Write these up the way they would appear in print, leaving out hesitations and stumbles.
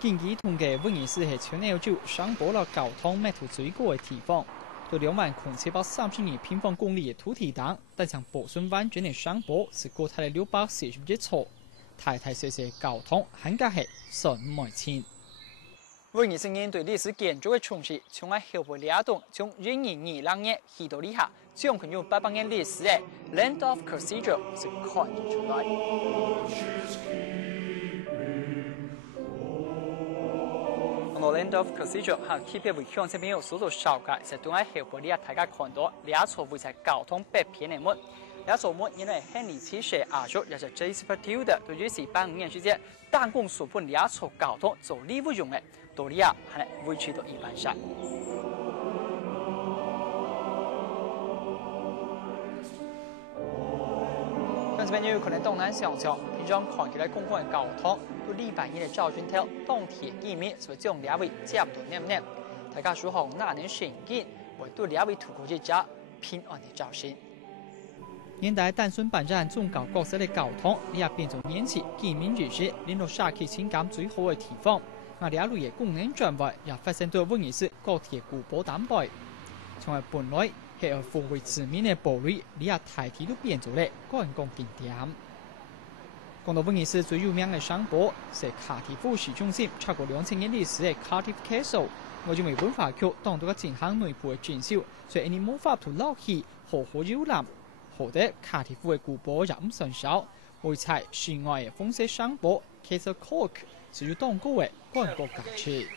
根據統計，威尼斯係全歐洲商坡了交通密度最高嘅地方，有20732平方公里嘅土地땅，但像博順灣轉嘅商坡是高達641處，大大小小交通很加係順唔錢。威尼斯人對歷史建築嘅重視，從喺後背兩棟從1220年起到以下，將近有800年歷史嘅 Landorf Cathedral 是看得出來。Landorf Cathedral 和特別為鄉親朋友所做紹介，是對喺後背大家看到兩座為在交通北邊嘅門。兩座門因為亨利七世亞述，也是 Jasper Tudor 對1885年之間，彈弓所判兩座交通做禮物用嘅，道理啊係維持到一般上。鄉親朋友可能當難想象，平常看起來空曠嘅交通，都禮拜日嘅照轉頭，當鐵見面是將兩位接到黏黏，大家說好那年聖經，為對兩位土國之家平安嘅造成。現代單純扮演宗教角色嘅交通，也變做年次見面日時令到社區情感最好嘅地方。我哋一路嘅功能轉換，也發生到威尼斯高鐵古堡蛋白，從而本來係要復回自面嘅堡壘，你也大體都變做咧個人講景點。講到威尼斯最有名嘅商坡，係卡提夫市中心超過2000年歷史嘅 Cardiff Castle。我認為文化局當到個進行內部嘅轉修，所以你冇法度撈起好好遊覽。好的卡提夫嘅古堡也唔算少，會在室外嘅風色商坡 Castle Cork 是要當高嘅個人國家區。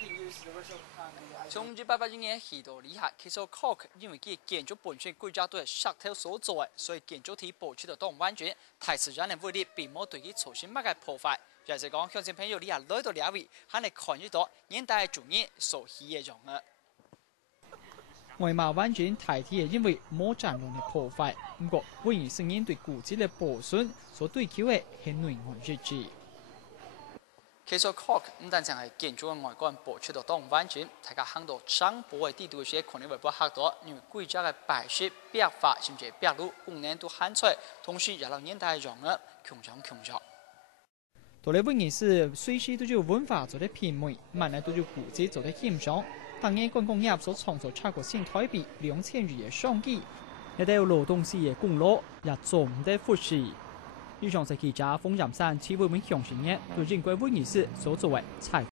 從1881年起到以下 Castle Cork 因為佢建築本身規劃都係石頭所做嘅，所以建築體保持到當完全，太自然嘅威力並冇對佢造成乜嘅破壞。也就是講，鄉親朋友你也來到兩位，係你看得到現代主義所起嘅用嘅。外貌完全大體係因為冇戰亂嘅破壞，不過威尼斯人對古蹟嘅保存所追求嘅係內外一致。Castle Cork 唔單淨係建築嘅外觀保持到當完全，大家看到商坡嘅地圖時，可能會不嚇到，因為規則嘅擺設、壁畫甚至壁路功能都很出，同時也讓現代用嘅強強。到嚟威尼斯，隨時都有文化做得品味，慢慢都有古蹟做得欣賞。當年觀光業所創造超過新台幣2000億嘅商機，亦都有勞動市嘅功勞，也做唔得忽視。以上係記者馮任山，此為我們詳細嘅對認歸威尼斯所做嘅採訪。